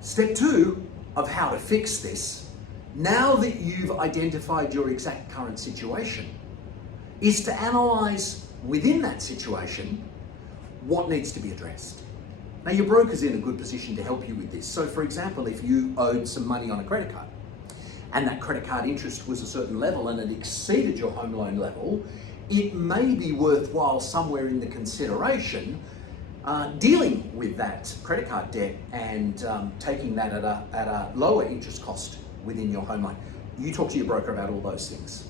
Step two of how to fix this, now that you've identified your exact current situation, is to analyse within that situation what needs to be addressed. Now, your broker's in a good position to help you with this. So for example, if you owed some money on a credit card and that credit card interest was a certain level and it exceeded your home loan level, it may be worthwhile somewhere in the consideration dealing with that credit card debt and taking that at a lower interest cost within your home loan. You talk to your broker about all those things.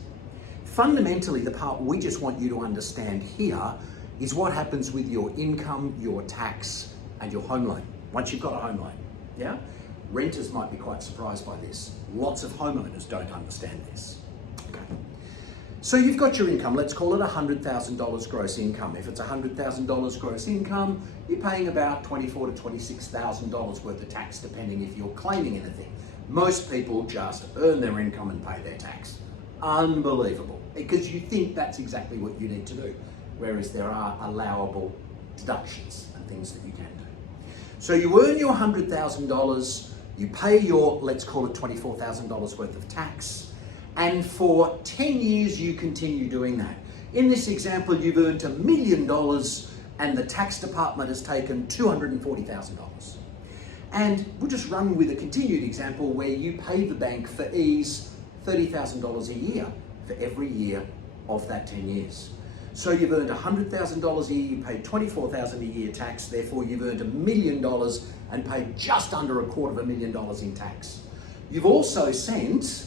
Fundamentally, the part we just want you to understand here is what happens with your income, your tax, and your home loan, once you've got a home loan, yeah? Renters might be quite surprised by this. Lots of homeowners don't understand this, okay? So you've got your income, let's call it $100,000 gross income. If it's $100,000 gross income, you're paying about $24,000 to $26,000 worth of tax, depending if you're claiming anything. Most people just earn their income and pay their tax. Unbelievable, because you think that's exactly what you need to do, whereas there are allowable deductions and things that you can do. So you earn your $100,000, you pay your, let's call it $24,000 worth of tax, and for 10 years you continue doing that. In this example, you've earned $1 million and the tax department has taken $240,000. And we'll just run with a continued example where you pay the bank for ease $30,000 a year for every year of that 10 years. So you've earned $100,000 a year, you paid $24,000 a year tax, therefore you've earned $1 million and paid just under $250,000 in tax. You've also sent,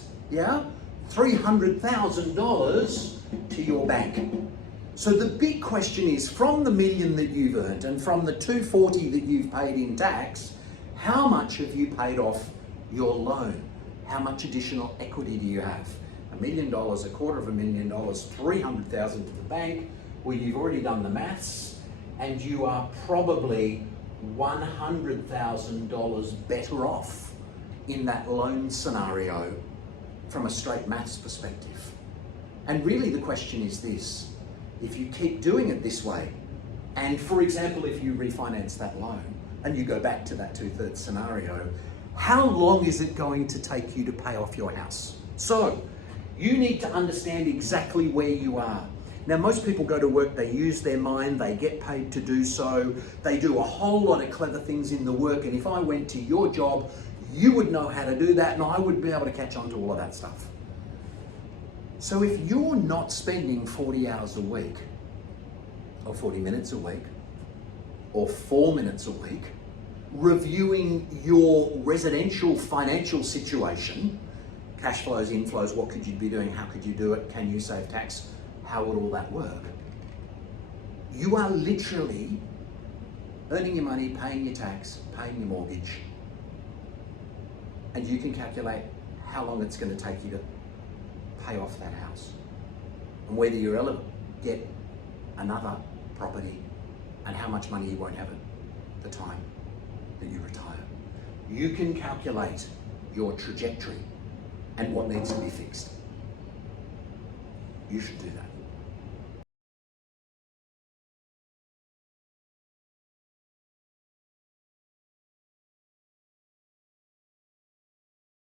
$300,000 to your bank. So the big question is, from the $1 million that you've earned and from the $240,000 that you've paid in tax, how much have you paid off your loan? How much additional equity do you have? $1 million, $250,000, $300,000 to the bank. Well, you've already done the maths, and you are probably $100,000 better off in that loan scenario from a straight maths perspective. And really the question is this: if you keep doing it this way, and for example, if you refinance that loan and you go back to that 2/3 scenario, how long is it going to take you to pay off your house? So you need to understand exactly where you are. Now, most people go to work, they use their mind, they get paid to do so, they do a whole lot of clever things in the work, and if I went to your job, you would know how to do that and I would be able to catch on to all of that stuff. So if you're not spending 40 hours a week, or 40 minutes a week, or 4 minutes a week, reviewing your residential financial situation, cash flows, inflows, what could you be doing, how could you do it, can you save tax, how would all that work? You are literally earning your money, paying your tax, paying your mortgage, and you can calculate how long it's going to take you to pay off that house and whether you're able to get another property and how much money you won't have at the time that you retire. You can calculate your trajectory and what needs to be fixed. You should do that.